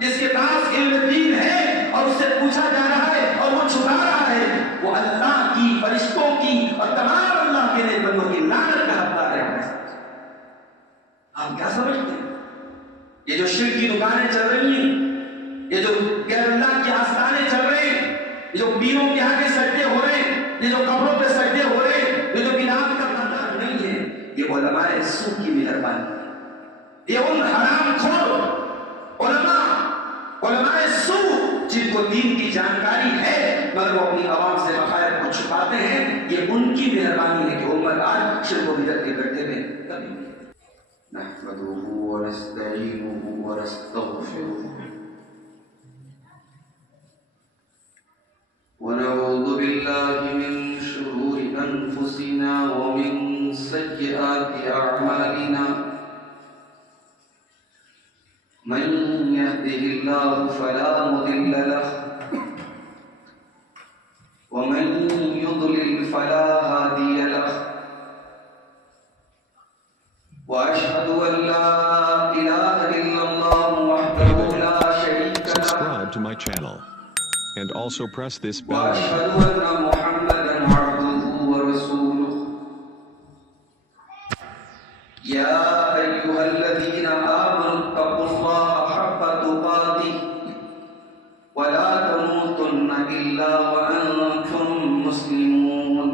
جس کے پاس علم دین ہے اور اس سے پوچھا جا رہا ہے اور وہ چھپا رہا ہے، وہ اللہ کی، فرشتوں کی اور تمام اللہ کے نیک بندوں کی لعنت کا حقدار ہے۔ آپ کیا سمجھتے ہیں؟ یہ جو شرک کی دکانیں چل رہی ہیں، یہ جو غیر اللہ کے آستانے چل رہے ہیں، یہ جو پیروں کے آگے سجدے ہو رہے ہیں، یہ جو قبروں پہ سجدے ہو رہے ہیں، یہ جو کتاب کا مطلب نہیں ہے، یہ علماء سو کی مہربانی ہے۔ یہ ان حرام خور علماء سو جن کو دین کی جانکاری ہے مگر وہ اپنی عوام سے حقائق کو چھپاتے ہیں، یہ ان کی مہربانی ہے کہ امت آج شرک و بدعت کے گڈھے میں کبھی نحمده ونستعينه ونستغفره ونعوذ بالله من شرور أنفسنا ومن سيئات أعمالنا من يهده الله فلا مضل له ومن يضلل فلا هادي له وأشهد أن لا إله إلا الله وحده لا شريك له. Subscribe to my channel and also press this bell icon. وأشهد أن محمدا عبده ورسوله. يا أيها الذين آمنوا اتقوا الله حق تقاته ولا تموتن إلا وأنتم مسلمون.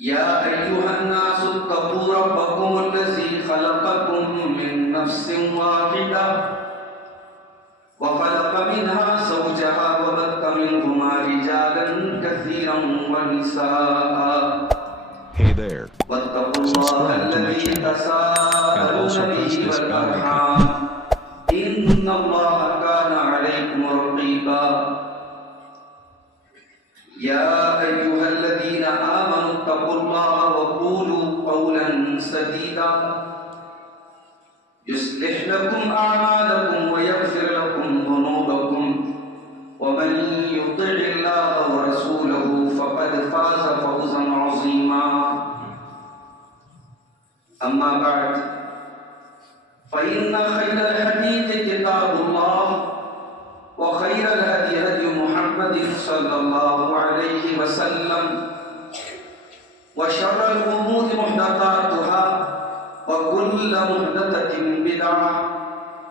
يا أيها الناس اتقوا ربكم الذي خلقكم من نفس واحدة وخلق منها زوجها وبث منهما رجالا كثيرا ونساء. Hey there. واتقوا الله Subscribe to my الذي channel and تساءلون also press به this bell icon. والأرحام إن الله كان عليكم رقيبا. يا أيها الذين آمنوا اتقوا الله وقولوا قولا سديدا يصلح لكم أعمالكم ويغفر لكم ذنوبكم ومن يطع الله ورسوله فقد فاز فوزا عظيما. أما بعد فإن خير الحديث كتاب الله وخير الهدي هدي محمد صلى الله عليه وسلم وشر الأمور محدثاتها وكل محدثة بدعة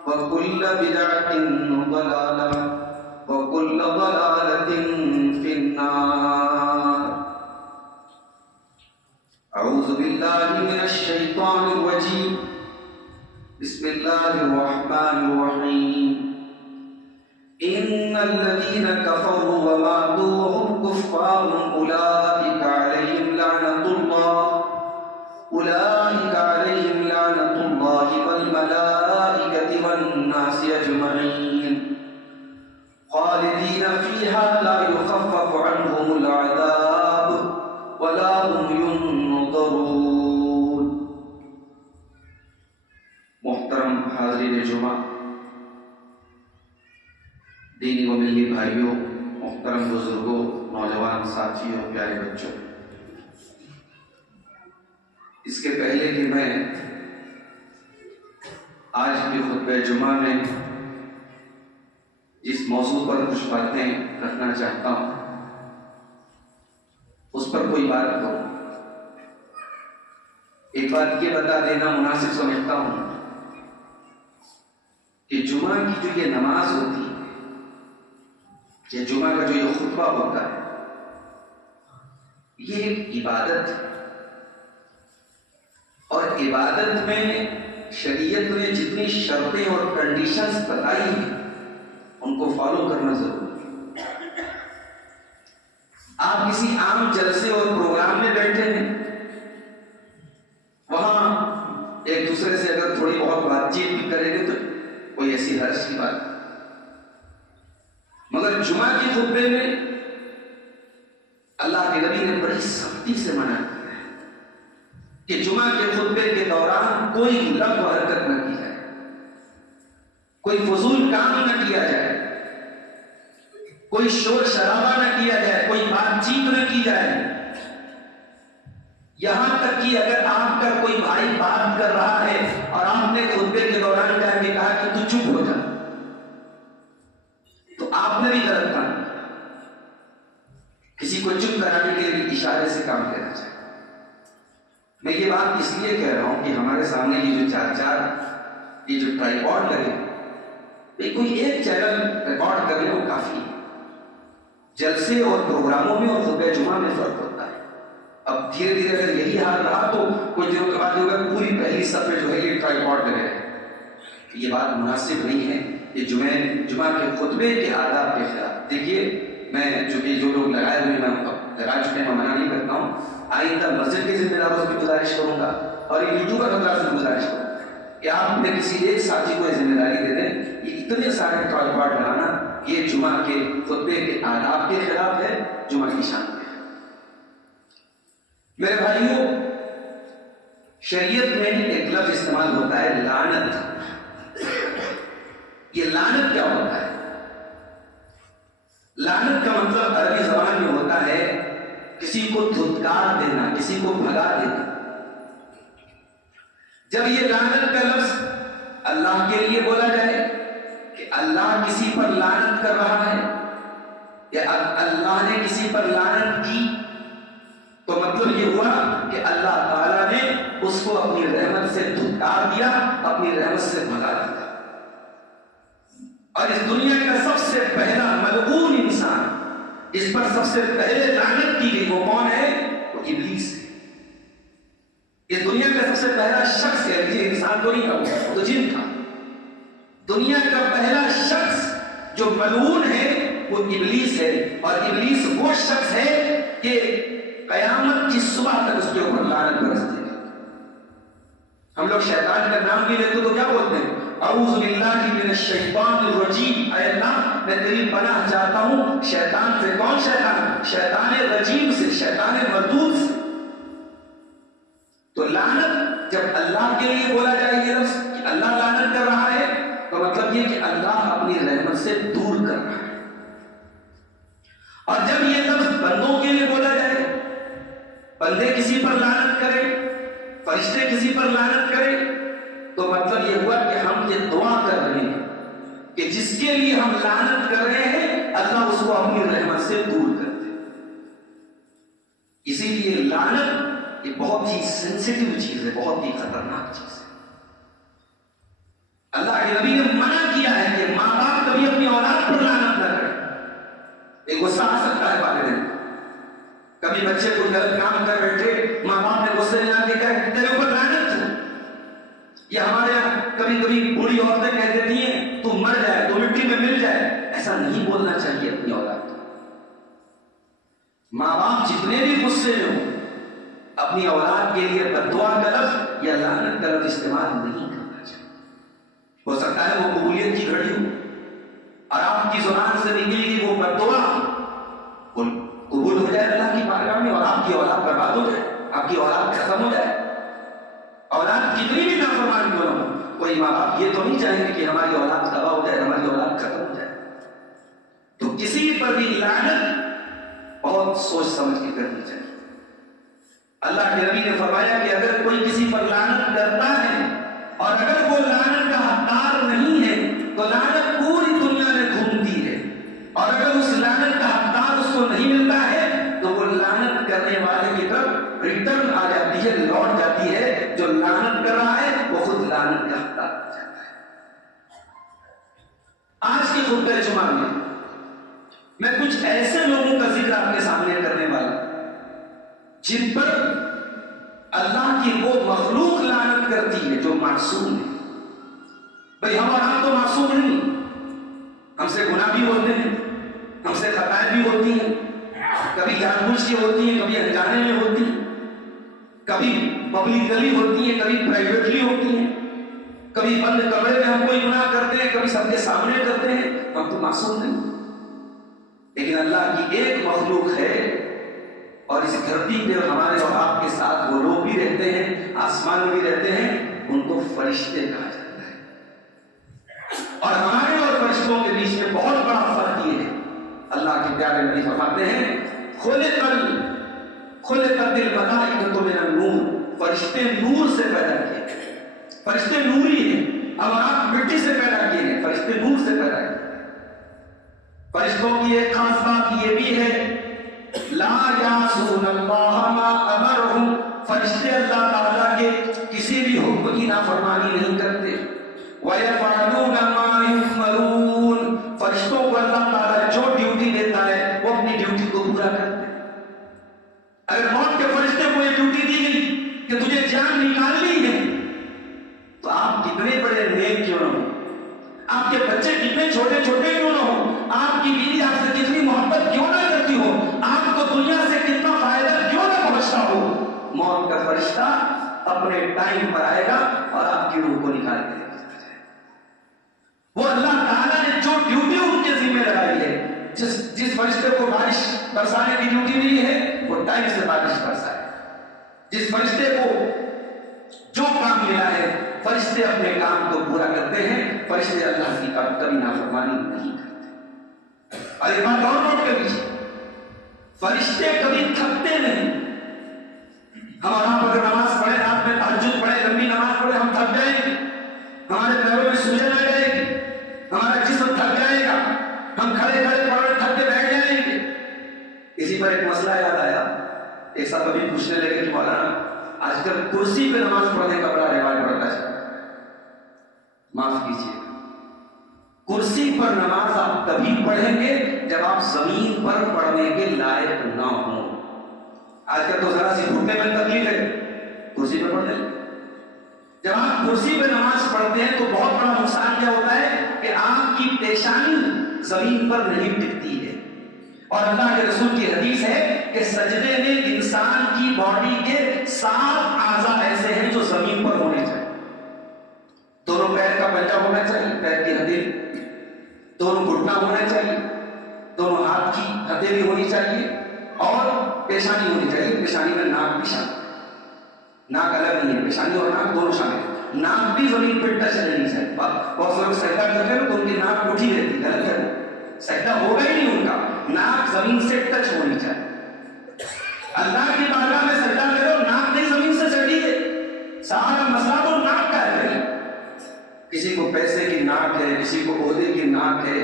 وكل بدعة ضلالة وكل ضلالة في النار. أعوذ بالله من الشيطان الرجيم. بسم الله الرحمن الرحيم. إن الذين كفروا وماتوا وهم كفار أولئك عليهم لعنة الله والملائكة والناس أجمعين خالدين فيها لا يخفف عنهم العذاب ولا هم ينظرون. محترم حاضرین جمعہ، دینی و ملی بھائیوں، محترم بزرگوں، نوجوان ساتھیوں، پیارے بچوں، اس کے پہلے کہ میں آج کے خطبہ جمعہ میں جس موضوع پر کچھ باتیں رکھنا چاہتا ہوں اس پر کوئی بات کروں، ایک بات یہ بتا دینا مناسب سمجھتا ہوں کہ جمعہ کی جو یہ نماز ہوتی ہے یا جمعہ کا جو یہ خطبہ ہوتا ہے یہ ایک عبادت ہے، اور عبادت میں شریعت نے جتنی شرطیں اور کنڈیشنز بتائی ہیں ان کو فالو کرنا ضروری ہے۔ آپ کسی عام جلسے اور پروگرام میں بیٹھے ہیں، وہاں ایک دوسرے سے اگر تھوڑی بہت بات چیت بھی کریں گے تو کوئی ایسی حرج کی بات، مگر جمعہ کی خطبے میں اللہ کے نبی نے بڑی سختی سے منع کیا ہے کہ جمعہ کے خطبے کے دوران کوئی لغو حرکت نہ کی جائے، کوئی فضول کام نہ کیا جائے، کوئی شور شرابہ نہ کیا جائے، کوئی بات چیت نہ کی جائے، یہاں تک کہ اگر آپ کا کوئی بھائی بات کر رہا ہے اور آپ نے خطبے کے دوران جا کے کہا کہ تو لیے کہہ رہا ہوں کہ ہمارے سامنے یہ جو چار یہ جو ٹرائیپوڈ لگے، کوئی ایک چینل ریکارڈ کر لے وہ کافی ہے۔ جلسے اور پروگراموں میں اور خطبہ جمعہ میں فرق ہوتا ہے۔ اب دھیرے دھیرے اگر یہی حال رہا تو کچھ دنوں کے بعد ہوگا پوری پہلی صف میں جو ہے یہ ٹرائیپوڈ لگے رہے۔ یہ بات مناسب نہیں ہے، یہ جمعہ کے خطبے کے آداب کے خلاف۔ دیکھیے میں جو لوگ لگائے ہوئے میں لگا چکے ہیں، میں منع نہیں کرتا ہوں، آئندہ مسجد کے ذمہ داروں سے بھی گزارش کروں گا اور یہ یوٹیوبر حضرات سے گزارش کروں گا کہ آپ اپنے کسی ایک ساتھی کو یہ ذمہ داری دے دیں، یہ اتنے سارے ٹرائیپوڈ لگانا یہ جمعہ کے خطبے کے آداب کے خلاف ہے، جمعہ کی شان کے خلاف۔ میرے بھائیوں، شریعت میں ایک لفظ استعمال ہوتا ہے لعنت۔ یہ لعنت کیا ہوتا ہے؟ لعنت کا مطلب عربی زبان میں ہوتا ہے کسی کو دھتکار دینا، کسی کو بھگا دینا۔ جب یہ لعنت کا لفظ اللہ کے لیے بولا جائے کہ اللہ کسی پر لعنت کر رہا ہے یا اللہ نے کسی پر لعنت کی، تو مطلب یہ ہوا کہ اللہ تعالیٰ نے اس کو اپنی رحمت سے دھتکار دیا، اپنی رحمت سے بھگا دیا۔ اور اس دنیا کا سب سے پہلا ملعون انسان، اس پر سب سے پہلے لعنت کی گئی، وہ کون ہے؟ وہ ابلیس ہے۔ اس دنیا کا سب سے پہلا شخص ہے، یہ انسان تو نہیں تھا، وہ تو جن تھا۔ دنیا کا پہلا شخص جو ملعون ہے وہ ابلیس ہے، اور ابلیس وہ شخص ہے کہ قیامت کی صبح تک اس کے اوپر لعنت برستی ہے۔ ہم لوگ شیطان کا نام بھی لیتے تو کیا بولتے ہیں؟ اعوذ باللہ من الشیطان الرجیم، اے اللہ میں تیری پناہ چاہتا ہوں شیطان سے۔ کون شیطان؟ شیطان رجیم سے، شیطان مردود سے۔ تو لعنت جب اللہ کے لیے بولا جائے یہ لفظ کہ اللہ لعنت کر رہا ہے، تو مطلب یہ کہ اللہ اپنی رحمت سے دور کر رہا ہے۔ اور جب یہ لفظ بندوں کے لیے بولا جائے، بندے کسی پر لعنت کرے، فرشتے کسی پر لعنت کرے، تو مطلب یہ ہوا کہ ہم یہ دعا کر رہے ہیں کہ جس کے لیے ہم لعنت کر رہے ہیں اللہ اس کو اپنی رحمت سے دور کر دے۔ اسی لیے لعنت یہ بہت ہی سینسیٹیو چیز ہے، بہت ہی خطرناک چیز ہے۔ اللہ کے نبی نے منع کیا ہے کہ ماں باپ کبھی اپنی اولاد پر لعنت نہ کریں۔ ایک غصہ آ سکتا ہے والدین، کبھی بچے کو غلط کام کر بیٹھے، ماں باپ نے غصے میں آ کے کہا تیرے اوپر لعنت ہے۔ یا ہمارے یہاں کبھی کبھی بوڑھی عورتیں کہہ دیتی ہیں تو مر جائے، تو مٹی میں مل جائے۔ ایسا نہیں بولنا چاہیے اپنی اولاد کو۔ ماں باپ جتنے بھی غصے میں ہوں، اپنی اولاد کے لیے بد دعا کا لفظ یا لعنت کا لفظ استعمال نہیں کرنا چاہیے۔ ہو سکتا ہے وہ قبولیت کی گھڑی ہو اور آپ کی زبان سے نکلی گئی وہ بد دعا قبول ہو جائے اللہ کی بارگاہ میں، اور آپ کی اولاد برباد ہو جائے، آپ کی اولاد ختم ہو جائے۔ اولاد کتنی بھی نافرمان کیوں نہ ہو، کوئی ماں باپ یہ تو نہیں چاہیں گے کہ ہماری اولاد تباہ ہو جائے، ہماری اولاد ختم ہو جائے۔ تو کسی پر بھی لعنت بہت سوچ سمجھ کے کرنی چاہیے۔ اللہ کے نبی نے فرمایا کہ اگر کوئی کسی پر لعنت کرتا ہے اور اگر وہ لعنت کا حقدار نہیں ہے تو لعنت پوری دنیا میں گھومتی ہے، اور اگر اس لعنت کا حقدار اس کو نہیں ملتا ہے تو وہ لعنت کرنے والے کی طرف ریٹرن آ جاتی ہے، لوٹ جاتی ہے۔ جو لعنت کر رہا ہے وہ خود لعنت کا حقدار ہو جاتا ہے۔ آج کے خطبہ جمعہ میں کچھ ایسے لوگوں کا ذکر آپ کے سامنے کرنے والا جن پر اللہ کی وہ مخلوق لعنت کرتی ہے جو معصوم ہے۔ بھئی ہم اور آپ تو معصوم نہیں، ہم سے گناہ بھی ہوتے ہیں، ہم سے خطائیں بھی ہوتی ہیں، کبھی جان بوجھ کے ہوتی ہیں، کبھی انجانے میں ہوتی ہیں، کبھی پبلکلی ہوتی ہیں، کبھی پرائیویٹلی ہوتی ہیں، کبھی بند کمرے میں ہم کوئی گناہ کرتے ہیں، کبھی سب کے سامنے کرتے ہیں۔ ہم تو معصوم نہیں، لیکن اللہ کی ایک مخلوق ہے، اور اس دھرتی پہ ہمارے اور آپ کے ساتھ وہ لوگ بھی رہتے ہیں، آسمان میں بھی رہتے ہیں، ان کو فرشتے کہا جاتا ہے۔ اور ہمارے اور فرشتوں کے بیچ میں بہت بڑا فرق یہ ہے، اللہ کے پیارے نبی فرماتے ہیں خلقت الملائکۃ من النور، فرشتے نور سے پیدا کیے، فرشتے نوری ہیں۔ اب آپ مٹی سے پیدا کیے ہیں، فرشتے نور سے پیدا کیے۔ فرشتوں کی ایک خاص بات یہ بھی ہے لا یعصون اللہ ما امرہم، فرشتے اللہ تعالیٰ کے کی نافرمانی نہیں کرتے. وَيَفْعَلُونَ مَا يُؤْمَرُونَ. فرشتوں کو اللہ تعالیٰ جو ڈیوٹی دیتا ہے وہ اپنی ڈیوٹی کو پورا کرتے ہیں. اگر موت کے فرشتے کو یہ ڈیوٹی دی گئی کہ تجھے جان نکالنی ہے تو آپ کتنے بڑے نیک کیوں نہ ہو, آپ کے بچے کتنے چھوٹے چھوٹے کیوں نہ ہو, آپ کی بیوی آپ سے کتنی محبت کیوں نہ کرتی ہو, آپ کو دنیا سے کتنا فائدہ کیوں نہ پہنچتا ہو, موت کا فرشتہ اپنے ٹائم پر آئے گا اور آپ کی روح کو نکال کے وہ اللہ تعالیٰ نے جو ڈیوٹی ان کے ذمہ لگائی ہے, جس فرشتے کو بارش برسانے کی ڈیوٹی ملی ہے وہ ٹائم سے بارش برسائے. جس فرشتے کو جو کام ملا ہے فرشتے اپنے کام کو پورا کرتے ہیں. فرشتے اللہ کی کبھی نافرمانی نہیں کرتے. اور ایک بات اور نوٹ کر لیجیے, فرشتے کبھی تھکتے نہیں. ہم آپ اگر نماز پڑھے, رات میں تہجد پڑھے, لمبی نماز پڑھے, ہم تھک جائیں گے, ہمارے پیروں میں سوجن آ جائے گی, ہمارا جسم تھک جائے گا, ہم کھڑے کھڑے پڑھ تھک کے بیٹھ جائیں گے. اسی پر ایک مسئلہ یاد آیا. ایک صاحب ابھی پوچھنے لگے کہ مولانا آج کل کرسی پہ نماز پڑھنے کا بڑا رواج بڑھتا ہے. معاف کیجیے, کرسی پر نماز آپ تبھی پڑھیں گے جب آپ زمین پر پڑھنے کے لائق نہ ہوں. آج کل تو ذرا سی گھٹنے میں تکلیف ہے, کرسی پہ پڑھنے لیں. جب آپ کرسی پہ نماز پڑھتے ہیں تو بہت بڑا نقصان کیا ہوتا ہے کہ آپ کی پیشانی زمین پر نہیں ٹکتی ہے. اور اللہ کے رسول کی حدیث ہے کہ سجدے میں انسان کی باڈی کے 7 اعضاء ایسے ہیں جو زمین پر ہونے چاہیے. دونوں پیر کا پنجہ ہونا چاہیے, پیر کی ہتھیلی, دونوں گھٹنا ہونا چاہیے, دونوں ہاتھ کی ہتھیلی ہونی چاہیے, اور پیشانی ہونی چاہیے. پیشانی میں ناک بھی شامل, ناک الگ نہیں ہے, پیشانی اور ناک دونوں شامل. ناک بھی زمین پہ ٹچ نہیں چاہیے. بہت سے لوگ سجدہ کرتے ہیں تو ان کی ناک اٹھی رہتی, غلط ہے. سجدہ ہوگا ہی نہیں ان کا, ناک زمین سے ٹچ ہونی چاہیے. اللہ کی بارگاہ میں سجدہ کرو, ناک نہیں زمین سے چڑھی ہے. سارا مسئلہ تو ناک کا ہے. کسی کو پیسے کی ناک ہے, کسی کو عہدے کی ناک ہے.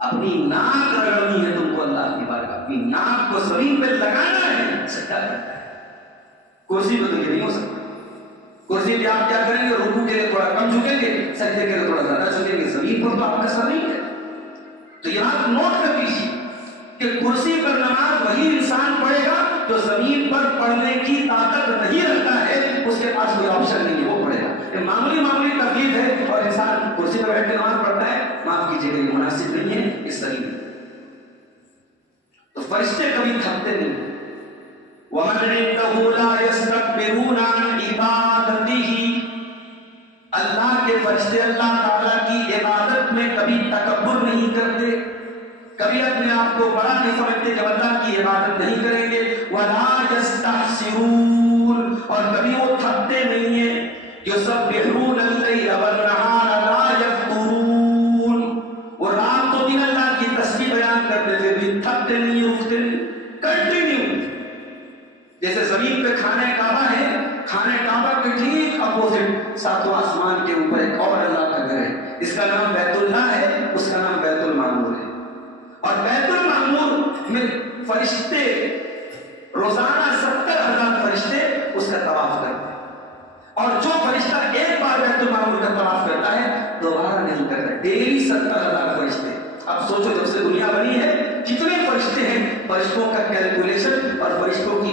اپنی ناک رگڑنی ہے تم کو اللہ کی بارگاہ, اپنی ناک کو زمین پہ لگانا ہے, سجدہ کرنا ہے. کرسی پہ تو یہ نہیں ہو سکتا. کرسی پہ آپ کیا کریں گے, رکوع کے لیے تھوڑا کم جھکیں گے, سجدے کے لیے تھوڑا زیادہ جھکیں گے. زمین پر تو آپ کا سر نہیں ہے. تو یہ بات نوٹ کر لیجیے کہ کرسی پر نماز وہی انسان پڑھے گا جو زمین پر پڑھنے کی طاقت نہیں رکھتا ہے. اس کے پاس کوئی آپشن نہیں ہے, وہ پڑھے گا. یہ معمولی تکلیف ہے اور انسان کرسی پر بیٹھ کے نماز پڑھتا ہے. معاف کیجیے گا, یہ مناسب نہیں ہے, یہ صحیح نہیں. تو فرشتے کبھی تھکتے نہیں. وَمَنْ عِندَهُ لَا يَسْتَكْبِرُونَ عَنْ عِبَادَتِهِ. اللہ کے فرشتے اللہ تعالیٰ کی عبادت میں کبھی تکبر نہیں کرتے, کبھی اپنے آپ کو بڑا نہیں سمجھتے جب اللہ کی عبادت نہیں کریں گے. وَلَا يَسْتَحْسِرُونَ. اور کبھی وہ تھکتے نہیں ہیں. يُسَبِّحُونَ اللَّيْلَ وَالنَّهَارَ لَا يَفْتُرُونَ. وہ رات و دن اللہ کی تسبیح بیان کرتے تھے, بھی تھکتے نہیں, رکتے نہیں, کنٹینیو. جیسے زمین پہ خانہ کعبہ ہے, خانہ کعبہ کے ٹھیک اپوزٹ 7واں آسمان کے اوپر ایک اور اللہ کا گھر ہے, اس کا نام بیت اللہ ہے, اس کا نام بیت المعمور ہے. اور بیت المعمور میں فرشتے روزانہ 70,000 فرشتے اس کا طواف کرتے ہیں. اور جو فرشتہ ایک بار بیت المعمور کا طواف کرتا ہے دوبارہ نہیں کرتا. ڈیلی 70,000 فرشتے. اب سوچو جب سے دنیا بنی ہے کتنے فرشتے ہیں. فرشتوں کا کیلکولیشن اور فرشتوں کی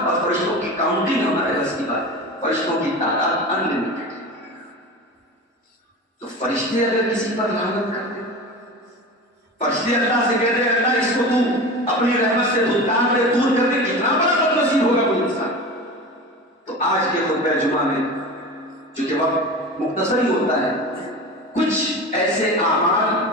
اور فرشتوں کی کاؤنٹنگ ہمارے بس کی بات. فرشتوں کی تعداد انلمیٹڈ. تو فرشتے اگر کسی پر لعنت کرتے, فرشتے اللہ سے کہتے ہیں اللہ اس کو تو اپنی رحمت سے دور کر دے, کتنا بڑا بدنصیب ہوگا کوئی انسان. تو آج کے خطبہ جمعہ میں چونکہ وقت مختصر ہی ہوتا ہے, کچھ ایسے اعمال,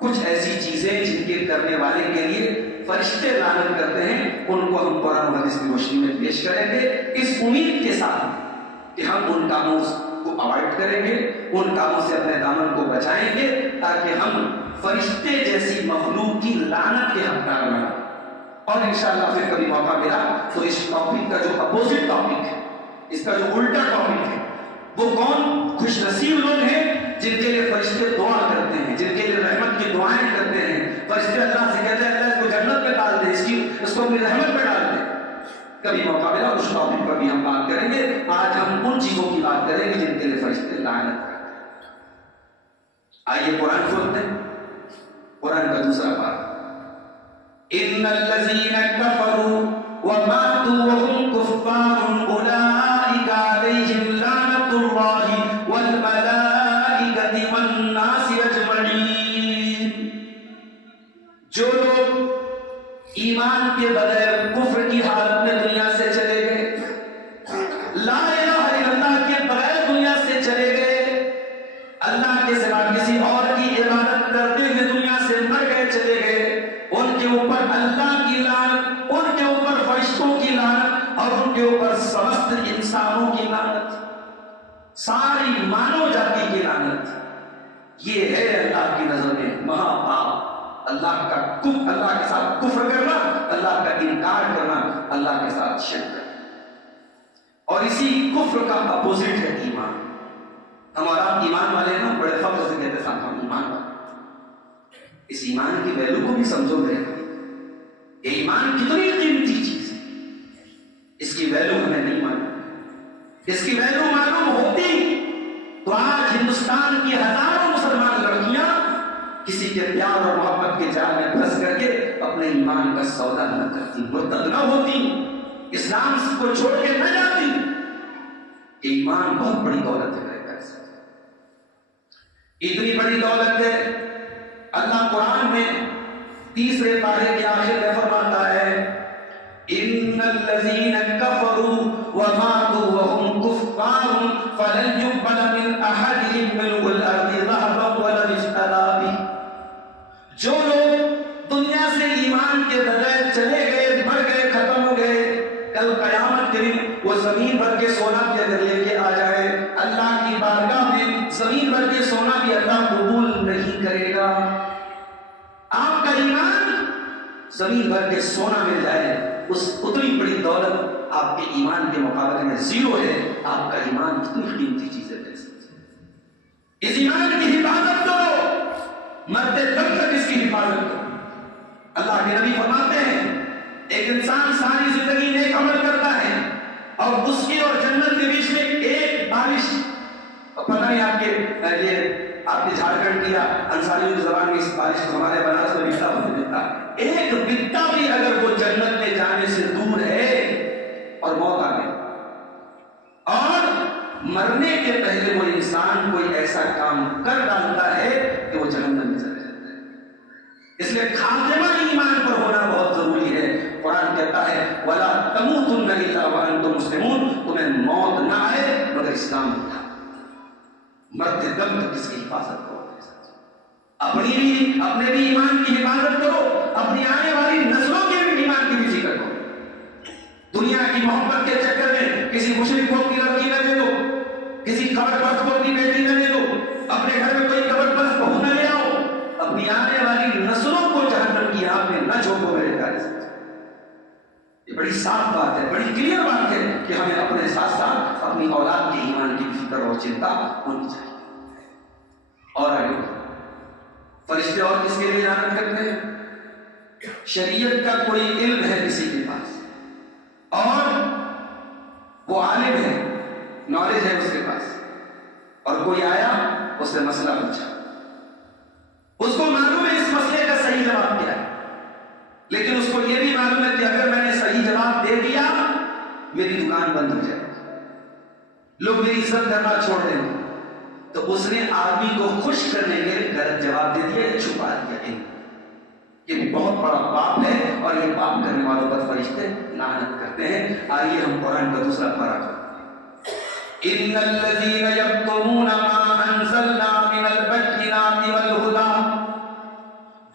کچھ ایسی چیزیں جن کے کرنے والے کے لیے فرشتے لعنت کرتے ہیں, ان کو ہم قرآن و حدیث کی روشنی میں پیش کریں گے, اس امید کے ساتھ کہ ہم ان کاموں کو اوائڈ کریں گے, ان کاموں سے اپنے دامن کو بچائیں گے, تاکہ ہم فرشتے جیسی مخلوق کی لعنت کے حقدار نہ. اور انشاءاللہ پھر کبھی موقع ملا تو اس ٹاپک کا جو اپوزٹ ٹاپک ہے, اس کا جو الٹا ٹاپک ہے, وہ کون خوش نصیب لوگ ہیں جن کے لیے فرشتے دعا کرتے ہیں, جن کے لیے رحمت کی دعائیں کرتے ہیں. فرشتے اللہ سے کہتے ہیں اللہ اس کو جنت میں ڈال دے, اس کو اپنی رحمت میں ڈال دے. کبھی موقع ملا اس ٹاپک پر بھی ہم بات کریں گے. آج ہم ان چیزوں کی بات کریں گے جن کے لیے فرشتے لعنت کرتے ہیں. آئیے قرآن کھولتے ہیں. قرآن کا دوسرا پارہ. ان الذين كفروا وماتوا وهم كفار اولئك عليهم لعنة الله والملائكة والناس اجمعين. جو لوگ ایمان کے بغیر کفر کی حالت میں دنیا سے چلے گئے، لا الہ الا اللہ کے بغیر دنیا سے چلے گئے، اللہ کے سوا کسی اور کی عبادت کرتے ہوئے دنیا سے مر گئے چلے گئے، ان کے اوپر اللہ کی لعنت، ان کے اوپر فرشتوں کی لعنت اور ان کے اوپر سمست انسانوں کی لعنت، ساری مانو جاتی کی لعنت. یہ ہے اللہ کی نظر میں مہا پاپ. اللہ کے ساتھ کفر کرنا، اللہ کا انکار کرنا، اللہ کے ساتھ شرک کرنا. اور اسی کفر کا اپوزٹ ہے ایمان. ہمارا ایمان والے نا بڑے فخر سے کہتے ہیں ہم ایمان والے. اس ایمان کی ویلو کو بھی سمجھو میرے بھائی. یہ ایمان کتنی قیمتی چیز ہے، اس کی ویلو ہمیں نہیں معلوم. اس کی ویلو معلوم ہوتی تو آج ہندوستان کی ہزاروں مسلمان لڑکیاں کسی کے پیار اور محبت کے جال میں پھنس کر کے اپنے ایمان کا سودا نہ کرتی، مرتد نہ ہوتی، اسلام کو چھوڑ کے نہ جاتی. ایمان بہت بڑی دولت ہے. اتنی بڑی دولت ہے اللہ قرآن میں تیسرے پارے کے آخر میں فرماتا ہے ان الذين كفروا وماتوا وهم كفار فلن يقبل من احدهم ملء الارض ذهبا ولو افتدى به. جو لوگ دنیا سے ایمان کے بغیر چلے گئے، مر گئے، ختم ہو گئے، کل قیامت کے دن وہ زمین بھر کے سونا بھی اگر لے کے آ جائے اللہ کی بارگاہ میں زمین بھر کے سونا بھی اللہ قبول نہیں کرے گا. آپ کا ایمان زمین بھر کے سونا مل جائے، اس اتنی بڑی دولت آپ کے ایمان کے مقابلے میں زیرو ہے. آپ کا ایمان کتنی قیمتی چیز ہے. اس ایمان کی حفاظت کرو، مرتے دم تک اس کی حفاظت کرو. اللہ کے نبی فرماتے ہیں ایک انسان ساری زندگی نیک عمل کرتا ہے اور اس کی اور جنت کے بیچ میں ایک بارش، پتہ نہیں آپ کے جھارکھنڈ کی یا انصاریوں کی زبان میں اس بارش کو ہمارے بنارس میں بتا ملتا، ایک بتا بھی اگر وہ جنت میں جانے سے دور ہے اور موت آ گئی اور مرنے کے پہلے وہ انسان کوئی ایسا کام کر ڈالتا ہے کہ وہ جہنم میں چلا جاتا ہے. اس لیے خاتمہ ایمان پر ہونا بہت ضروری ہے. قرآن کہتا ہے وَلَا تَمُوتُنَّ إِلَّا وَأَنْتُمْ مُسْلِمُونَ. تمہیں موت نہ آئے مگر اسلام تھا. مرتے دم تک اس کی حفاظت کرو. اپنے بھی ایمان کی حفاظت کرو، اپنی آنے والی نسلوں کے بھی ایمان کی بھی فکر کرو. دنیا کی محبت کے چکر میں کسی مشرک کو اپنی لڑکی نہ دے دو، کسی قبر پرست کو اپنی بیٹی نہ دے دو، اپنے گھر میں کوئی قبر پرست بہو نہ لے آؤ. اپنی آنے والی نسلوں کو جہنم کی آگ میں نہ جھونکو میرے پیارے سے. یہ بڑی صاف بات ہے، بڑی کلیئر بات ہے کہ ہمیں اپنے ساتھ ساتھ اپنی اولاد کے ایمان کی فکر اور چنتا ہونی چاہیے. اور آگے فرشتے اور کس کے لیے لعنت کرتے ہیں؟ شریعت کا کوئی علم ہے کسی کے پاس اور وہ عالم ہے، نالج ہے اس کے پاس، اور کوئی آیا اس نے مسئلہ پوچھا، اس کو معلوم ہے اس مسئلے کا صحیح جواب کیا ہے، لیکن اس کو یہ بھی معلوم ہے کہ اگر میں نے صحیح جواب دے دیا میری دکان بند ہو جائے، لوگ میری عزت کرنا چھوڑ دیں گے. تو اس نے آدمی کو خوش کرنے کے لیے غلط جواب دے دیا، چھپا دیا. یہ بھی بہت بڑا پاپ ہے اور یہ پاپ کرنے والوں پر فرشتے لعنت کرتے ہیں. آئیے ہم قرآن کا دوسرا پارہ کرتے ہیں. ان الذين يكتمون ما انزلنا من البينات والهدى.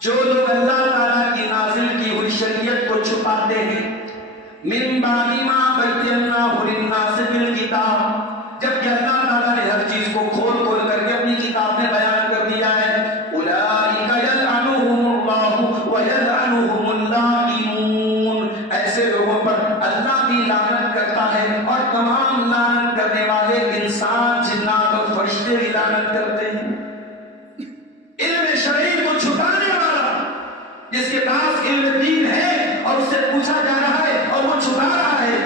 جو لوگ اللہ تعالیٰ کی نازل کی ہوئی شریعت کو چھپاتے ہیں، من بعد ما بیناہ للناس فی الکتاب، جبکہ اللہ تعالیٰ نے ہر چیز کو کھول کھول کر کے اپنی کتاب میں بیان کر دیا ہے. اولئک یلعنہم اللہ ویلعنہم اللاعنون. ایسے لوگوں پر اللہ بھی لعنت کرتا ہے اور تمام لعنت کرنے والے انسان، جنات اور فرشتے بھی لعنت کرتے ہیں. علم شرعی کو چھپانے والا، جس کے پاس علم دین ہے اور اس سے پوچھا جا رہا ہے اور وہ چھپا رہا ہے،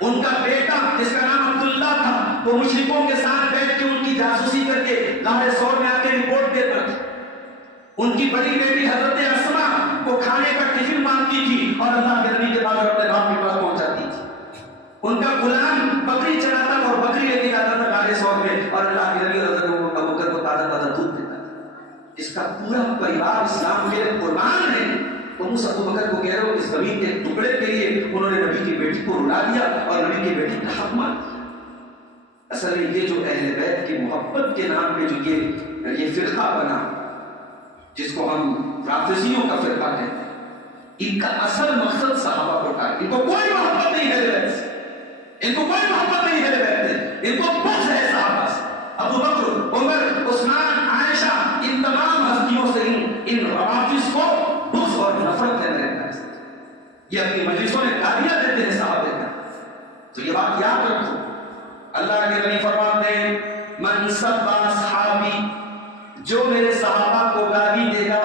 ان کا بیٹا جس کا نام عبداللہ تھا وہ مشرکوں کے ساتھ بیٹھ کے ان کی جاسوسی کر کے غار ثور میں آ کے رپورٹ دیتا تھا. ان کی بڑی بیٹی حضرت اسما وہ کھانے کا ٹفن مانگتی تھی اور اللہ کے نبی کے پاس اپنے باپ کے پاس پہنچاتی تھی. ان کا غلام بکری چلاتا اور بکری لے کے جاتا تھا غار ثور میں اور اللہ کے نبی حضرت ابو بکر کو تازہ تازہ دودھ دیتا تھا. جس کا پورا پریوار اسلام کے لیے قربان ہے. تم اس ابو بکر کو کہہ رہے ہو اس زمین کے ٹکڑے کے لیے انہوں نے نبی کی بیٹی کو رلا دیا اور نبی کی بیٹی کا حق مان دیا. اصل میں یہ جو اہل بیت کی محبت کے نام پہ جو یہ فرقہ بنا جس کو ہم رافضیوں کا فرقہ کہتے ہیں, ان کا اصل مقصد صحابہ کو ٹاک. ان کو کوئی محبت نہیں ہے بیت سے, ان کو کوئی محبت نہیں ہے بیت سے, ان کو بغض ہے صحابہ سے. ابو بکر, عمر, عثمان, عائشہ, ان تمام ہستیوں سے ان روافض کو بغض اور نفرت ہے میرے پاس. یہ اپنی مجلسوں میں گالیاں دیتے ہیں صحابہ کا. تو یہ بات یاد رکھو. اللہ کے نبی فرماتے ہیں من سب اصحابی, جو میرے صحابہ کو گالی دے گا,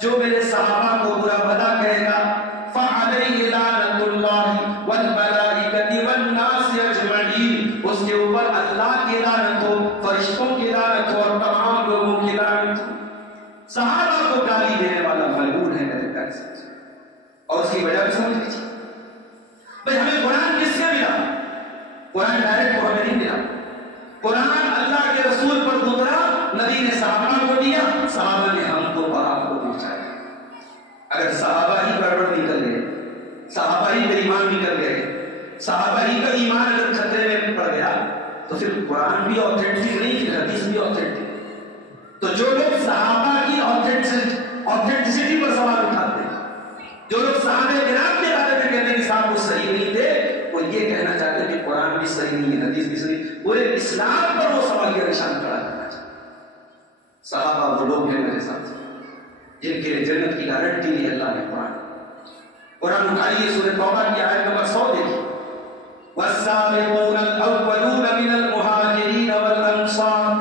جو میرے صحابہ کو برا بھلا کہے گا, فعلیہ لعنت اللہ والملائکۃ والناس اجمعین, اس کے اوپر اللہ کی لعنت ہو, فرشتوں کی لعنت ہو اور تمام لوگوں کی لعنت ہو. صحابہ کو گالی دینے والا ملعون ہے میرے پیارے ساتھ. اور اس کی وجہ بھی سمجھ لیجیے. بھئی ہمیں قرآن کس سے ملا؟ قرآن ڈائریکٹ کو ہمیں نہیں ملا. قرآن اللہ کے رسول پر اترا, نبی نے صحابہ کو دیا, صحابہ نے ہم کو اور آپ کو پہنچایا. اگر صحابہ ہی گڑبڑ نہیں کر گئے, صحابہ ہی بے ایمان نہیں کر گئے, صحابہ ہی کا ایمان اگر خطرے میں پڑ گیا تو پھر قرآن بھی آتھینٹک نہیں, پھر حدیث بھی آتھینٹک. تو جو لوگ صحابہ کی آتھینٹسٹی پر سوال اٹھاتے ہیں, جو لوگ صحابہ کرام کے بارے میں کہتے ہیں کہ صاحب وہ صحیح نہیں تھے, وہ یہ کہنا چاہتے ہیں کہ قرآن بھی صحیح نہیں ہے, حدیث بھی صحیح, پورے اسلام پر وہ سوال کا نشان کھڑا کرنا چاہتے ہیں. صحابہ وہ لوگ ہیں میرے ساتھ جن کے لیے جنت کی گارنٹی لی اللہ نے. قرآن اٹھائیے سورہ توبہ کی آیت نمبر 100 دیکھیے. والسابقون الاولون من المهاجرين والانصار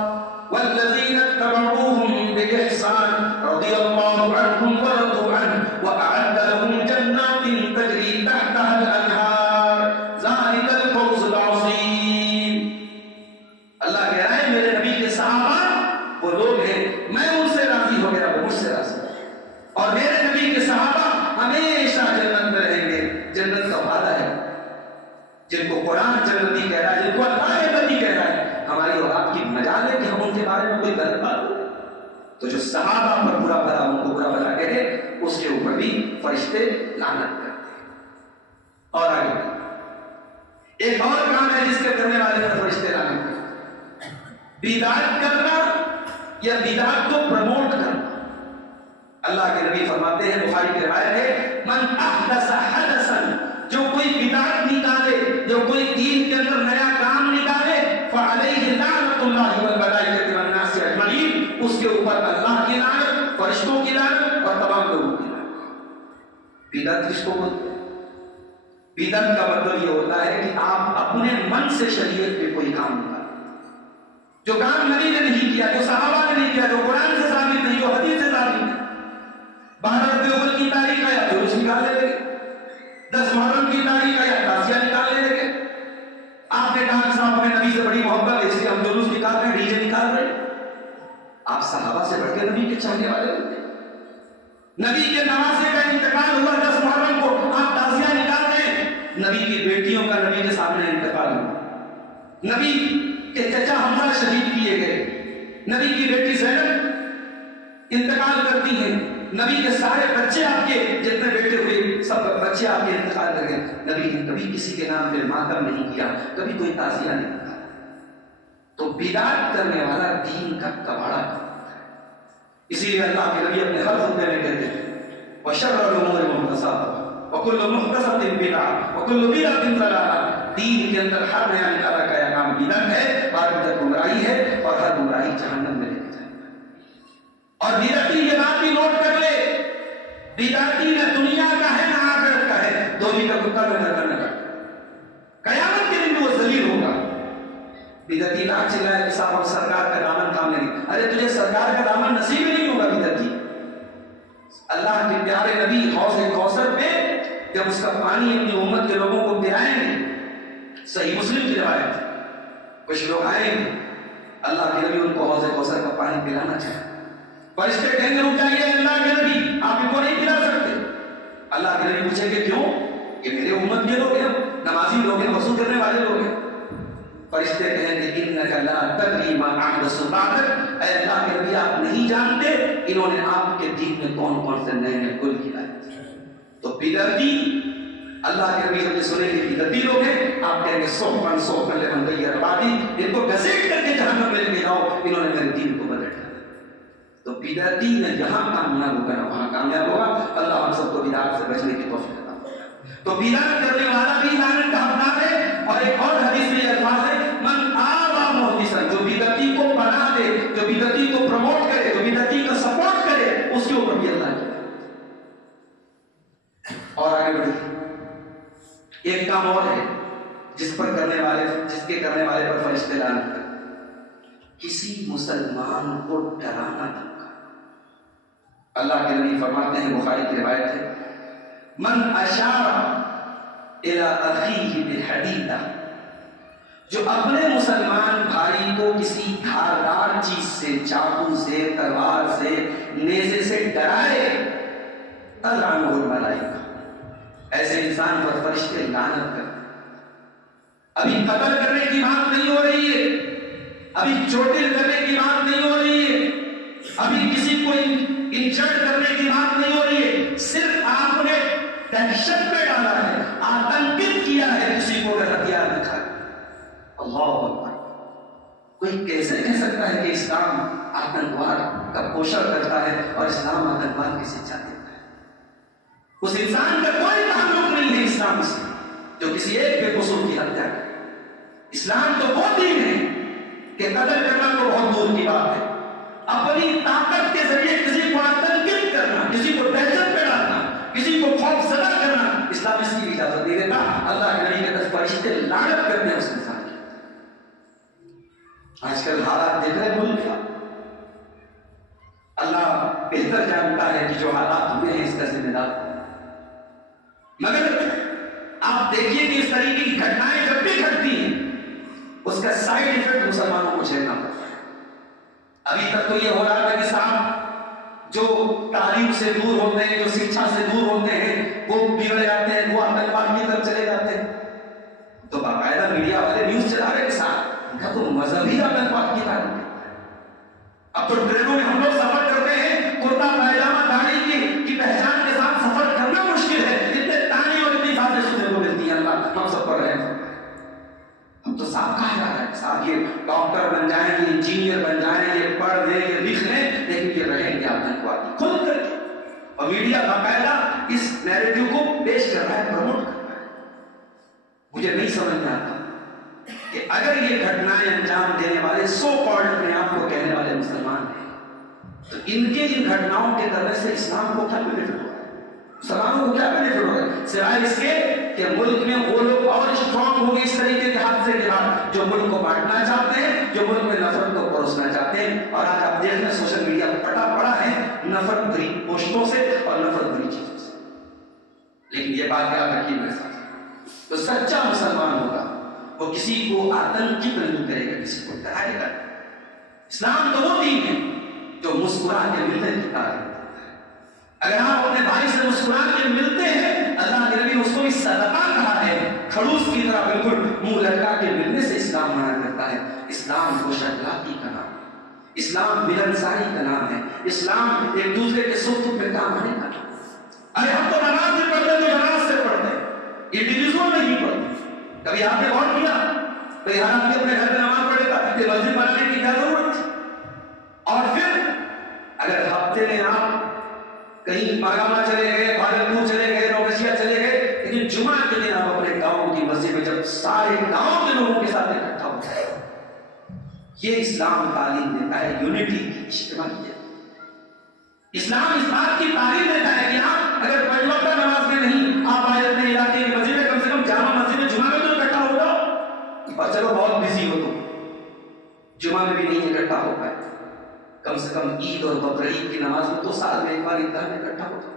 والذين اتبعوهم باحسان رضي الله عنهم ورضوا عنه واعد لهم جنات تجري تحتها الانهار ذلك الفوز العظيم. اللہ کہہ رہا ہے میرے نبی کے صحابہ وہ لوگ ہیں, میں ان سے راضی ہو گیا, وہ مجھ سے راضی, اور میرے نبی کے صحابہ ہمیشہ جنت میں رہیں گے. جنت کا وعدہ ہے. جن کو قرآن جنتی کہہ رہا ہے, جن کو اللہ جنتی کہہ رہا ہے, ہماری اور آپ کی مجال ہے کہ ہم ان کے بارے میں کوئی غلط بات ہو تو جو صحابہ پر برا بھلا ان کو برا بھلا کہے اس کے اوپر بھی فرشتے لعنت کرتے ہیں. اور آگے ایک اور کام ہے جس کے کرنے والے پر فرشتے لعنت کرتے ہیں, بدعت کرنا یا بدعت کو پروموٹ کرنا. اللہ کے نبی فرماتے ہیں, بخاری کی روایت ہے, من احدث حدثا, جو کوئی بدعت نکالے, جو کوئی دین کے اندر نیا کام نکالے, فعلیہ لعنت اللہ والملائکۃ والناس اجمعین, اس کے اوپر اللہ کی لعنت, فرشتوں کی لعنت اور تمام لوگوں کی لعنت. بدعت کس کو بولتے ہیں؟ بدعت کا مطلب یہ ہوتا ہے کہ آپ اپنے من سے شریعت میں کوئی کام نکالیں, جو کام نبی نے نہیں کیا, جو صحابہ نے نہیں کیا, جو قرآن سے ثابت نہیں, جو حدیث سے ثابت نہیں. 12 ربیع الاول کی تاریخ آیا جلوس نکالنے لگے, 10 محرم کی تاریخ آیا تعزیہ نکالنے لگے. آپ نے کہا کہ صاحب ہمیں نبی سے بڑی محبت ہے اس لیے ہم جلوس نکال رہے ہیں, ڈی جے نکال رہے ہیں. آپ صحابہ سے بڑھ کے نبی کے چاہنے والے ہوتے ہیں. نبی کے نواسے کا انتقال ہوا 10 محرم کو, آپ تعزیہ نکال رہے ہیں. نبی کی بیٹیوں کا نبی کے سامنے انتقال ہوا, نبی کے چچا حمزہ شہید کیے گئے, نبی کی بیٹی زینب انتقال کرتی ہیں, نبی کے سارے بچے آپ کے جتنے بیٹے ہوئے سب بچے آپ کے انتقال کر گئے. نبی نے کبھی کسی کے نام پہ ماتم نہیں کیا, کبھی کوئی تعزیہ نہیں کیا. تو بدعت کرنے والا دین کا کباڑا کرتا ہے. اسی لیے اللہ کے نبی اپنے ہر خطبے میں کہتے ہیں وَشَرَّ الْأُمُورِ مُحْدَثَاتُهَا وَكُلُّ مُحْدَثَةٍ بِدْعَةٌ وَكُلُّ بِدْعَةٍ ضَلَالَةٌ. دین کے اندر ہر نیا نکالا گیا کام بدعت ہے, ہر بدعت گمراہی ہے, اور ہر گمراہی جہنم میں لے کے جائے گا. اور بدعتی یہ بات بھی نوٹ کر لے, بدعتی نہ دنیا کا ہے نہ آخرت کا ہے, دونوں کا کتا میں نہ کرنے کا. قیامت کے دن وہ ذلیل ہوگا. بدعتی نہ چلائے کہ صاحب ہم سرکار کا دامن تھام لیں گے. ارے تجھے سرکار کا دامن نصیب نہیں ہوگا بدعتی. اللہ کے پیارے نبی حوض کوثر پہ جب اس کا پانی اپنی امت کے لوگوں کو پلائیں گے، صحیح مسلم کی روایت ہے، کچھ لوگ آئیں گے، اللہ کے نبی ان کو حوض کوثر کا پانی پلانا چاہے، فرشتے کہیں گے رک جائیے اللہ کے نبی آپ ان کو نہیں پلا سکتے۔ اللہ کے نبی پوچھیں گے کیوں؟ یہ میرے امت کے لوگ ہیں، نمازی لوگ ہیں، وضو کرنے والے لوگ ہیں۔ فرشتے کہیں گے انک لا تدری ما احدث بعدک، اے اللہ کے نبی آپ نہیں جانتے انہوں نے آپ کے دین میں کون کون سے نئے نئے گل کھلائے۔ تو بدعتی اللہ کے نبی جب سنیں گے بدعتی لوگ ہیں، آپ کہیں گے سو لمن غیر بعدی، ان کو گھسیٹ کر کے جہنم میں لے کے جاؤ، انہوں نے میرے دین کو بدل دیا۔ تو بدعتی نے جہاں کامیاب ہوگا وہاں کامیاب ہوگا۔ اللہ ہم سب کو بدعت سے بچنے کی توفیق عطا فرمائے۔ تو بدعت کرنے والا بھی لعنت کا حقدار ہے۔ اور ایک اور حدیث میں یہ الفاظ ہے من آوى محدثا، جو بدعتی کو پناہ دے، جو بدعتی کو پروموٹ کرے، جو بدعتی کا سپورٹ کرے، اس کے اوپر بھی اللہ کی۔ اور آگے بڑھیں، ایک کام اور ہے جس کے کرنے والے پر فرشتے لعنت کرتے، کسی مسلمان کو ڈرانا دھمکانا۔ اللہ کے نبی فرماتے ہیں، بخاری کی روایت ہے، من اشار الی اخیہ بحدیدہ، جو اپنے مسلمان بھائی کو کسی دھاردار چیز سے، چاقو سے، تلوار سے، نیزے سے ڈرائے، العنہ الملائکہ، ایسے انسان پر فرشتے لعنت کرتے۔ ابھی قتل کرنے کی بات نہیں ہو رہی ہے، ابھی چوٹل کرنے کی بات نہیں ہو رہی ہے، ابھی کسی کو انجرڈ کرنے کی بات نہیں ہو رہی ہے، صرف آپ نے دہشت میں ڈالا ہے، آتنکت کیا ہے کسی کو اگر ہتھیار دکھا۔ اللہ اکبر! کوئی کیسے کہہ سکتا ہے کہ اسلام آتنکواد کا پوشن کرتا ہے اور اسلام آتنکواد کی شکشا دیتا ہے؟ اس انسان کا کوئی تعلق نہیں ہے اسلام سے جو کسی ایک بے قصور کی ہتیا کرے۔ اسلام تو وہ دین ہے کہ قتل کرنا تو بہت دور کی بات ہے، اپنی طاقت کے ذریعے کسی کو آتنکت کرنا، کسی کو دہشت میں ڈالنا، کسی کو خوف زدہ کرنا، اسلام اس کی اجازت نہیں دیتا۔ اللہ کے نبی کے طرف فرشتے لعنت کرتے ہیں اس انسان کی۔ آج کل حالات دیکھ رہے ملک کا، اللہ بہتر جانتا ہے کہ جو حالات ہوئے ہیں اس کا ذمہ دار، مگر آپ دیکھیے کہ اس طریقے کی گھٹنائیں جب بھی گھٹتی ہیں اس کا سائیڈ ایفیکٹ مسلمانوں کو جھیلنا پڑتا ہے۔ ابھی تک تو یہ ہو رہا تھا کہ صاحب جو تعلیم سے دور ہوتے ہیں، جو شکشا سے دور ہوتے ہیں، وہ بگڑ جاتے ہیں، وہ آتنکواد کی طرف چلے جاتے ہیں۔ تو باقاعدہ میڈیا والے نیوز چلا رہے ہیں صاحب ان کا تو مذہبی آتنکواد کی تعلیم ہے۔ اب تو ٹرینوں میں ہم لوگ سفر کرتے ہیں، کرتا پائجامہ داڑھی کی پہچان کے ساتھ سفر کرنا مشکل ہے، اتنے تانے اور اتنی باتیں سننے کو ملتی ہیں۔ اللہ ہم سب پڑھ رہے ہیں، ہم تو صاحب کہا جا رہا ہے صاحب یہ ڈاکٹر بن جائیں گے، انجینئر بن جائیں گے، پڑھ لیں گے، لکھ لیں، لیکن یہ رہیں گے آتنکوادی کھل کر کے۔ اور میڈیا باقاعدہ اس نیریٹو کو پیش کر رہا ہے، پروموٹ کر رہا ہے۔ مجھے نہیں سمجھ میں آتا کہ اگر یہ گھٹنائیں انجام دینے والے سو کالڈ اپنے آپ کو کہنے والے مسلمان ہیں تو ان کے ان گھٹناؤں کے کرنے سے اسلام کو کیا بینیفٹ ہوگا؟ مسلمانوں کو کیا بینیفٹ ہوگا سوائے اس کے کہ ملک میں وہ لوگ اور اسٹرانگ ہوں گے اس طریقے کے حادثے کے بعد جو ملک کو بانٹنا چاہتے ہیں، جو ملک میں نفرت کو پروسنا چاہتے ہیں۔ اور آج آپ دیکھ رہے ہیں سوشل میڈیا پٹا پڑا ہے نفرت بھری پوسٹوں سے اور نفرت بھری چیزوں سے۔ لیکن یہ بات یاد رکھیے میرے ساتھ، تو سچا مسلمان ہوگا وہ کسی کو آتنکت نہیں کرے گا، کسی کو ڈرائے گا۔ اسلام تو وہ دین ہے جو مسکرا کے ملنے کی تعلیم دیتا ہے۔ اگر آپ اپنے بھائی سے مسکرا کے ملتے ہیں، اللہ کے نبی نے اس کو بھی صدقہ کہا ہے، خڑوس کی طرح بالکل منہ لٹکا کے ملنے سے اسلام منع کرتا ہے۔ اسلام خوشاخلاقی کا نام ہے، اسلام ملنساری کا نام ہے، اسلام ایک دوسرے کے سکھ دکھ میں کام آنے کا نام ہے۔ ارے ہم تو نماز سے پڑھتے تو نماز سے پڑھتے انڈیویژل نہیں پڑھتے۔ کبھی آپ نے غور کیا بھائی ہر آدمی اپنے گھر میں نماز پڑھے گا کہ مسجد بنانے کی کیا ضرورت تھی؟ اور پھر اگر ہفتے میں آپ کہیں پاگامہ چلے گئے، بھاگلپور چلے گئے، نوگچھیا چلے گئے، لیکن جمعہ کے دن آپ اپنے گاؤں کی مسجد میں جب سارے گاؤں کے لوگوں کے ساتھ اکٹھا ہوتے ہیں، یہ اسلام تعلیم دیتا ہے یونٹی کی، اجتماعیت۔ اسلام اس بات کی تعلیم دیتا ہے کہ آپ اگر پنج وقتہ نماز میں نہیں آپ آئے اپنے علاقے کی مسجد میں، کم سے کم جامع مسجد میں جمعہ میں تو اکٹھا ہو جاؤ۔ اور چلو بہت بزی ہو تو جمعہ میں بھی نہیں اکٹھا ہو پائے، کم سے کم عید اور بقرعید کی نماز میں تو سال میں ایک بار عیدگاہ میں اکٹھا ہو جاؤ۔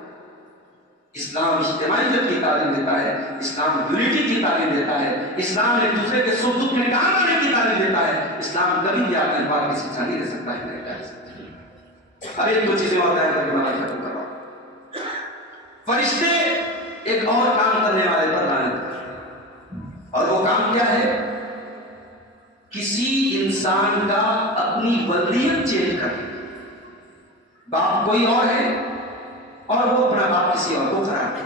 اسلام اجتماعیت کی تعلیم دیتا ہے، اسلام یونٹی کی تعلیم دیتا ہے، اسلام ایک دوسرے کے سکھ دکھ میں کام کرنے کی تعلیم دیتا ہے۔ اسلام کبھی بھی آپ کے پاس کی شکشا نہیں دے سکتا ہے۔ اب ایک دو چیزیں اور بیان کر کے میں ختم کر رہا ہوں۔ فرشتے ایک اور کام کرنے والے پر لعنت کرتے ہیں، اور وہ کام کیا ہے؟ کسی انسان کا اپنی ولدیت چینج کرنا۔ باپ کوئی اور ہے اور وہ اپنا باپ کسی اور کو قرار دے۔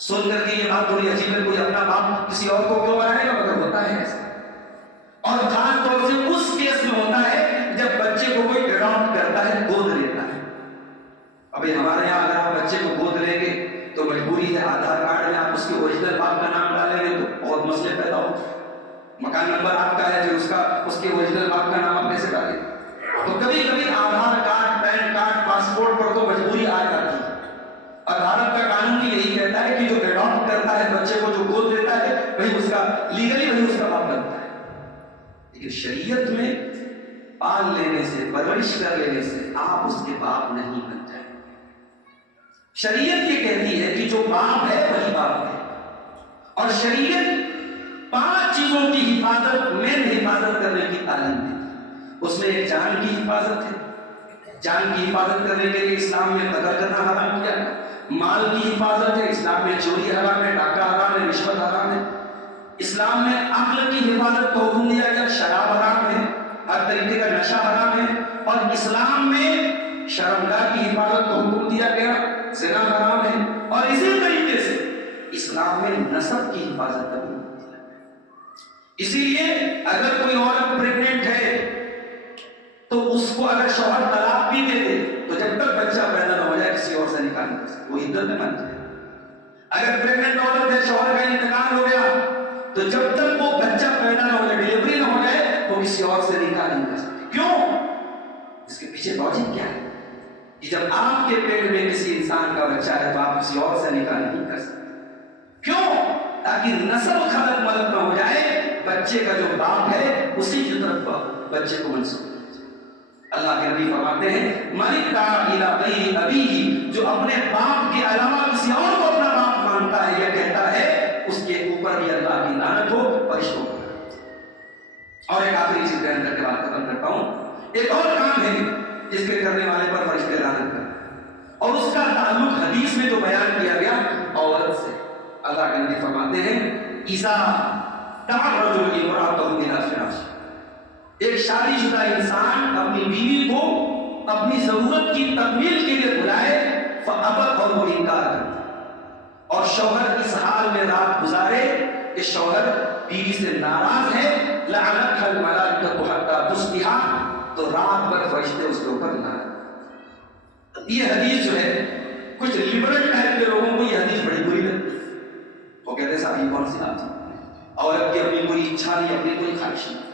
سن کر کے یہ بات تھوڑی عجیب ہے، کوئی اپنا باپ کسی اور کو کیوں بنائے گا؟ مگر ہوتا ہے ایسا، اور خاص طور سے اس کیس میں ہوتا ہے جب بچے کو کوئی اڈاپٹ کرتا ہے، گود لیتا ہے۔ ابھی ہمارے یہاں اگر آپ بچے کو گود لیں گے تو مجبوری ہے آدھار کارڈ میں آپ اس کے اوریجنل باپ کا نام ڈالیں گے تو بہت مسئلے پیدا ہو۔ مکان نمبر آپ کا ہے جو اس کے اوریجنل باپ کا نام آپ کیسے ڈالیں؟ تو کبھی کبھی Aadhaar card, PAN card, passport پر تو مجبوری آ جاتی ہے، اور بھارت کا قانون بھی یہی کہتا ہے کہ جو اڈاپٹ کرتا ہے بچے کو، جو گود لیتا ہے، وہی اس کا لیگلی وہی اس کا باپ بنتا ہے۔ لیکن شریعت میں پال لینے سے، پرورش کر لینے سے آپ اس کے باپ نہیں بن جائیں۔ شریعت یہ کہتی ہے کہ جو باپ ہے وہی باپ ہے، اور شریعت 5 چیزوں کی حفاظت، مین حفاظت کرنے کی تعلیم دیتی ہے۔ اس میں ایک جان کی حفاظت ہے، جان کی حفاظت کرنے کے لیے اسلام میں قتل کرنا حرام کیا ہے۔ مال کی حفاظت ہے، اسلام میں چوری حرام ہے، ڈاکہ حرام ہے، رشوت حرام ہے۔ اسلام میں عقل کی حفاظت کو حکم دیا گیا، شراب حرام ہے، ہر طریقے کا نشہ حرام ہے، اور اسلام میں شرمگاہ کی حفاظت کو حکم دیا گیا، زنا حرام ہے، اور اسی طریقے سے اسلام میں نسب کی حفاظت کا حکم دیا گیا۔ اسی لیے اگر کوئی عورت پریگننٹ ہے تو اس کو اگر شوہر طلاق بھی دے دے تو جب تک بچہ پیدا نہ ہو جائے کسی اور سے نکاح نہیں کر سکتے، وہ عدت میں بن جائے۔ اگر پریگننٹ عورت ہے، شوہر کا انتقال ہو گیا تو جب تک وہ بچہ پیدا نہ ہو جائے، ڈلیوری نہ ہو جائے، وہ کسی اور سے نکاح نہیں کر سکتے۔ کیوں؟ اس کے پیچھے لاجک کیا ہے کہ جب آپ کے پیٹ میں کسی انسان کا بچہ ہے تو آپ کسی اور سے نکاح نہیں کر سکتے۔ کیوں؟ تاکہ نسل خلق ملک نہ ہو جائے، بچے کا جو باپ ہے اسی کی طرف بچے کو منسوب کیا جائے۔ اللہ کے نبی فرماتے ہیں من دعا الی غیر ابیہ، جو اپنے باپ کے علاوہ کسی اور کو اپنا باپ مانتا ہے یا کہتا ہے، اس کے اوپر بھی اللہ کی لعنت ہو، فرشتوں کو۔ اور ایک آخری چیز بیان کر کے بات ختم کرتا ہوں۔ ایک اور کام ہے جس کے کرنے والے پر فرشتے لعنت کرتے ہیں، اور اس کا تعلق حدیث میں جو بیان کیا گیا عورت سے۔ اللہ کے نبی فرماتے ہیں اذا دعا الرجل امرأته الى فراشه، ایک شادی شدہ انسان اپنی بیوی کو اپنی ضرورت کی تکمیل کے لیے بلائے، فابت، اور وہ انکار کرتا، اور شوہر اس حال میں رات گزارے کہ شوہر بیوی سے ناراض ہے، لعنتها الملائکۃ حتی تصبح، تو رات بھر فرشتے اس کے اوپر لعنت۔ یہ حدیث جو ہے کچھ لبرل ٹائپ کے لوگوں کو یہ حدیث بڑی بری لگتی ہے، وہ کہتے ہیں صاحب یہ کون سی بات ہے، عورت کی اپنی کوئی اچھا نہیں، اپنی کوئی خواہش نہیں،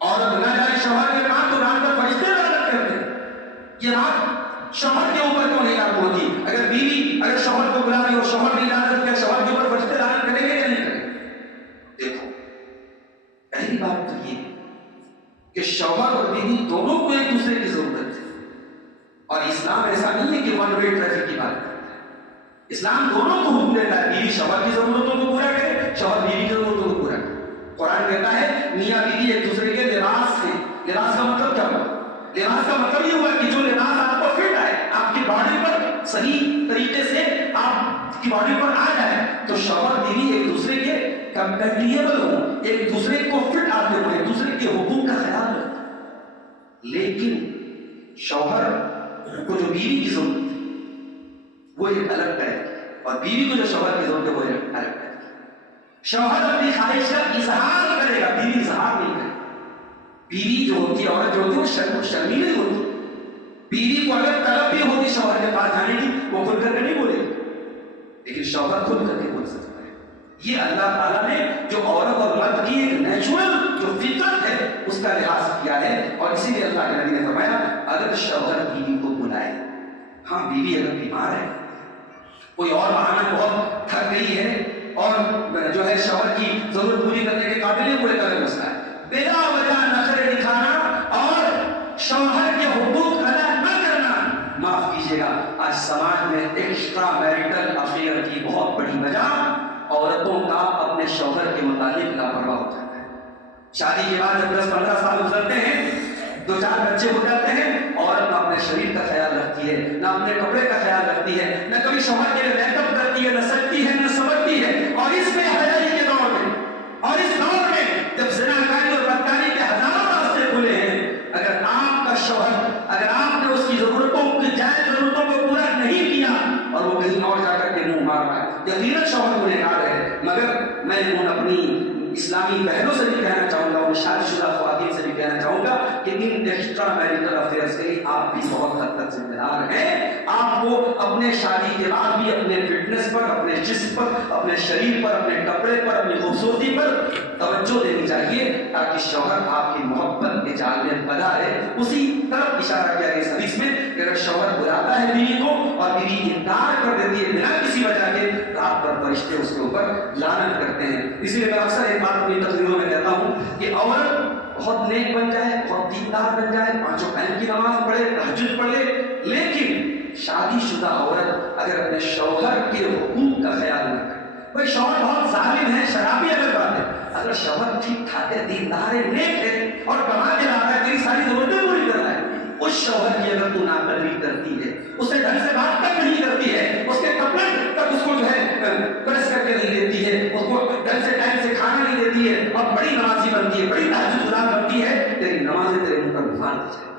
عورت نہ جائے شوہر کے پاس تو رات بھر فرشتے لعنت کرتے ہیں۔ یہ بات شوہر کے اوپر کیوں نہیں لاگو ہوتی؟ اگر بیوی اگر شوہر کو بلا رہی اور شوہر نہیں لعنت کیا، شوہر کے اوپر فرشتے لعنت کریں گے یا نہیں کریں گے؟ دیکھو، پہلی بات تو یہ کہ شوہر اور بیوی دونوں کو ایک دوسرے کی ضرورت ہے، اور اسلام ایسا نہیں ہے کہ ون وے ٹریفک کی بات کرتا ہے۔ اسلام دونوں کو حکم دیتا ہے، بیوی شوہر کی ضرورتوں کو پورا کرے، شوہر بیوی کی ضرورتوں کو پورا کرے۔ قرآن کہتا ہے میاں بیوی ایک دوسرے کے لباس ہیں۔ لباس کا مطلب کیا ہوا؟ لباس کا مطلب یہ ہوا کہ جو لباس آپ کو فٹ آئے، آپ کی باڈی پر صحیح طریقے سے آپ کی باڈی پر آ جائے، تو شوہر بیوی ایک دوسرے کے کمپیٹیبل ہوں، ایک دوسرے کو فٹ آتے ہوئے ایک دوسرے کے حقوق کا خیال رکھتے۔ لیکن شوہر کو جو بیوی کی ضرورت ہے وہ ایک الگ ٹائپ ہے، اور بیوی کو جو شوہر کی ضرورت ہے وہ ایک الگ ٹائپ ہے۔ شوہر اپنی خواہش کا اظہار کرے گا، بیوی اظہار نہیں کرے۔ بیوی جو ہوتی ہے، عورت جو ہوتی ہے وہ شرمیلی ہوتی ہے۔ بیوی کو اگر طلب بھی ہوتی شوہر کے پاس جانے کی، وہ کھل کر کے نہیں بولے گی، لیکن شوہر کھل کر کے بول سکتا ہے۔ یہ اللہ تعالیٰ نے جو عورت اور مرد کی ایک نیچرل جو فطرت ہے اس کا لحاظ کیا ہے، اور اسی لیے اللہ کے نبی نے فرمایا اگر شوہر بیوی کو بلائے، ہاں بیوی اگر بیمار ہے، کوئی اور بہانہ بہت تھک گئی ہے اور جو ہے شوہر کی ضرورت پوری کرنے کے قابل ہے، کوئی طرح مسئلہ ہے، بلا وجہ نخرے دکھانا اور شوہر کے حقوق ادا نہ کرنا، معاف کیجیے لیجیے گا آج سماج میں ایکسٹرا میریٹل افیئر کی بہت بڑی وجہ عورتوں کا اپنے شوہر کے متعلق لاپرواہ ہو جاتا ہے. شادی کے بعد جب 10-15 سال گزرتے ہیں 2-4 بچے ہو جاتے ہیں عورت نہ اپنے شریر کا خیال رکھتی ہے نہ اپنے کپڑے کا خیال رکھتی ہے نہ کبھی شوہر کے لیے میک اپ کرتی ہے نہ سجتی ہے نہ سنورتی ہے. اور اس میں حیائی کے دور میں اور اس دور میں جب زناکاری اور بدکاری کے ہزاروں راستے کھلے ہیں اگر آپ کا شوہر اگر آپ نے اس کی ضرورتوں کی جائز ضرورتوں کو پورا نہیں کیا اور وہ کہیں اور جا کر کے منہ مار رہا ہے یقیناً شوہر گنہگار ہے. مگر میں ان اپنی اسلامی بہنوں سے بھی کہنا چاہوں گا ان شادی شدہ خواتین سے بھی کہنا چاہوں گا کہ ان ایکسٹرا میریٹل افیئر سے آپ بھی بہت حد تک ذمہ دار ہیں. آپ کو اپنے شادی کے بعد بھی اپنے فٹنس پر اپنے جسم پر اپنے شریر پر اپنے کپڑے پر اپنی خوبصورتی پر توجہ دینی چاہیے تاکہ شوہر آپ کی محبت کے جال میں بندھا رہے. اسی طرف اشارہ کیا اس حدیث میں کہ اگر شوہر بلاتا ہے بیوی کو اور بیوی انکار کر دیتی ہے بنا کسی وجہ کے رات پر فرشتے اس کے اوپر لعنت کرتے ہیں. اسی لیے میں اکثر ایک بات اپنی تقریروں میں کہتا ہوں کہ عورت بہت نیک بن جائے بہت دیندار بن جائے 5 ٹائم کی نماز پڑھے تہجد پڑھ لے لیکن شادی شدہ عورت اگر اپنے شوہر کے حقوق کا خیال نہ کرے. کوئی شوہر بہت ظالم ہے شرابی اگر بات ہے اگر شوہر ٹھیک ٹھاک ہے دیندار ہے نیک ہے اور کما کے لا رہا ہے تیری ساری ضرورتیں پوری کر رہا ہے اس شوہر کی اگر تو ناقدری کرتی ہے اسے ڈھنگ سے بات تک نہیں کرتی ہے اس کے کپڑے تک اس کو جو ہے پریس کر کے نہیں دیتی ہے اس کو ڈھنگ سے ٹائم سے کھانا نہیں دیتی ہے اور بڑی نمازی بنتی ہے بڑی تہجد گزار بنتی ہے تیری نمازیں تیرے منہ پر مار دی جائیں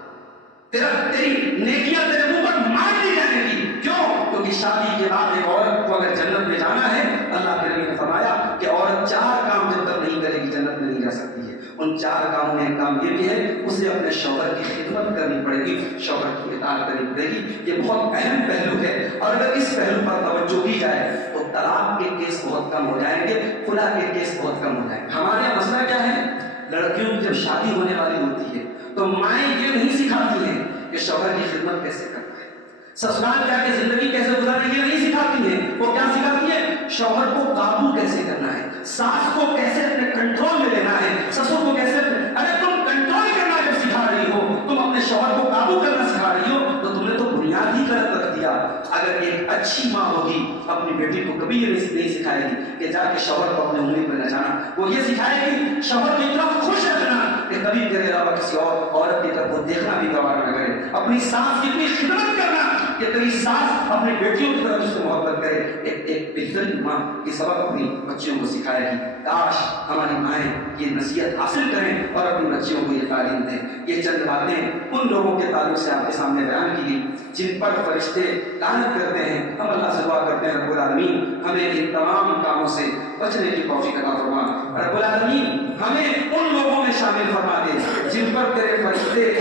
تیری نیکیاں تیرے منہ پر مار دی جائیں گی. کیوں؟ کیونکہ شادی کے بعد ایک عورت کو اگر جنت میں جانا ہے اللہ کے نبی نے فرمایا کہ عورت 4 کام جب تک نہیں کرے گی جنت میں نہیں جا سکتی ہے. ان 4 کاموں میں ایک کام یہ بھی ہے اسے اپنے شوہر کی خدمت کرنی پڑے گی شوہر کی اطاعت کرنی پڑے گی. یہ بہت اہم پہلو ہے اور اگر اس پہلو پر توجہ دی جائے تو طلاق کے کیس بہت کم ہو جائیں گے خلا کے کیس بہت کم ہو جائیں گے. ہمارے یہاں مسئلہ کیا ہے لڑکیوں کی جب شادی ہونے والی ہوتی ہے تو مائیں یہ نہیں سکھاتی ہیں کہ شوہر کی خدمت کیسے کرنا ہے سسرال جا کے زندگی کیسے گزارنا یہ نہیں سکھاتی ہیں. وہ کیا سکھاتی ہے شوہر کو قابو کیسے کرنا ہے ساس کو کیسے اپنے کنٹرول میں لینا ہے سسر کو کیسے ارے تم کنٹرول کرنا جب سکھا رہی ہو تم اپنے شوہر کو قابو کرنا سکھا رہی ہو تو تم نے تو بنیاد ہی غلط رکھ دیا. اگر ایک اچھی ماں ہوگی اپنی بیٹی کو کبھی یہ نہیں سکھائے گی کہ جا کے شوہر کو اپنے انگلی پہ نچانا. وہ یہ سکھائے گی شوہر کی طرف خوش رکھنا کہ کبھی تیرے علاوہ کسی اور عورت کی طرف کو دیکھنا بھی گوارا نہ کرے. اپنی ساس کی اتنی خدمت کرنا کہ تیری ساس اپنی بیٹیوں کی طرف اس سے محبت کرے. ایک بہترین ماں یہ سبق اپنی بچیوں کو سکھائے گی. کاش ہماری مائیں یہ نصیحت حاصل کریں اور اپنی بچیوں کو یہ تعلیم دیں. یہ چند باتیں ان لوگوں کے تعلق سے آپ کے سامنے بیان کی گئی جن پر فرشتے لعنت کرتے ہیں. ہم اللہ سے دعا کرتے ہیں رب العالمین ہمیں ان تمام کاموں سے بچنے کی توفیق عطا فرما. رب العالمین ہمیں ان لوگوں میں شامل فرما دے جن پر تیرے فرشتے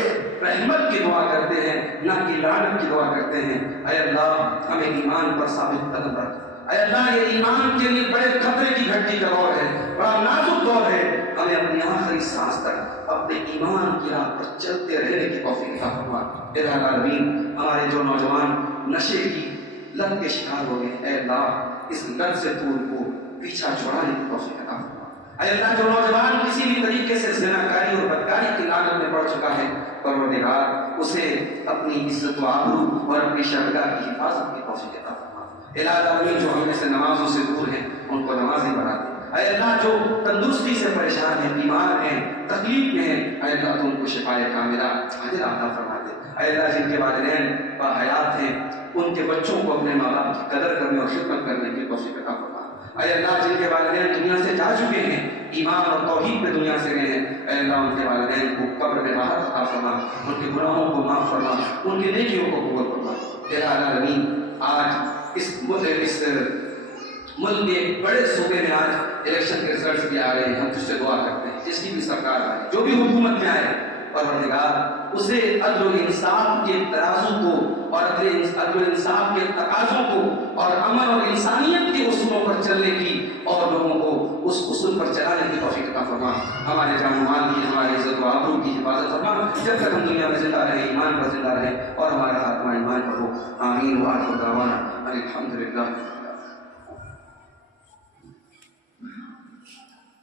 رحمت کی دعا کرتے ہیں نہ کہ لعنت کی دعا کرتے ہیں. اے اللہ ہمیں ایمان پر ثابت قدم رکھ. اے اللہ یہ ایمان کے لیے بڑے خطرے کی گھٹی کا دور ہے بڑا نازک دور ہے. ہمیں اپنی آخری سانس تک اپنے ایمان کی راہ پر چلتے رہنے کی توفیق عطا فرما. اے العالمین ہمارے جو نوجوان نشے کی لت کے شکار ہو گئے اے اللہ اس لت سے تو ان کو پیچھا چھڑانے کی توفیق عطا فرما. اے اللہ جو نوجوان کسی بھی طریقے سے زناکاری اور بدکاری کی لعنت میں پڑ چکا ہے پروردگار اسے اپنی عزت و آبرو اور اپنی شرمگاہ کی حفاظت کی توفیق عطا فرما. الہی جو ہم سے نمازوں سے دور ہیں ان کو نمازیں بنا دے. اے اللہ جو تندرستی سے پریشان ہیں بیمار ہیں تکلیف میں ہیں اے اللہ تو ان کو شفائے کاملہ عاجل عطا فرما دے. اے اللہ جن کے والدین باحیات ہیں ان کے بچوں کو اپنے ماں باپ کی قدر کرنے اور خدمت کرنے کی توفیق عطا فرما. اے اللہ جن کے والدین دنیا سے جا چکے ہیں ایمان اور توحید پہ دنیا سے گئے ہیں اے اللہ ان کے والدین کو قبر میں راحت عطا فرما ان کے گناہوں کو معاف فرما ان کی نیکیوں کو قبول فرما. اے العالمین آج اس ملک کے بڑے صوبے میں آج الیکشن کے رزلٹس بھی آ رہے ہیں. ہم تجھ سے دعا کرتے ہیں جس کی بھی سرکار آئے جو بھی حکومت میں آئے پروردگار اسے عدل و انصاف کے ترازو کو اور عدل و انصاف کے تقاضوں کو اور امن اور انسانیت کے اصولوں پر چلنے کی اور لوگوں کو اس اصول پر چلانے کی توفیق عطا فرما. ہمارے جان و مال کی ہماری عزت و آبرو کی حفاظت فرما جب تک ہم دنیا میں زندہ رہیں ایمان پر زندہ رہیں اور ہمارا خاتمہ ایمان پر ہو. آمین. وآخر دعوانا الحمدللہ.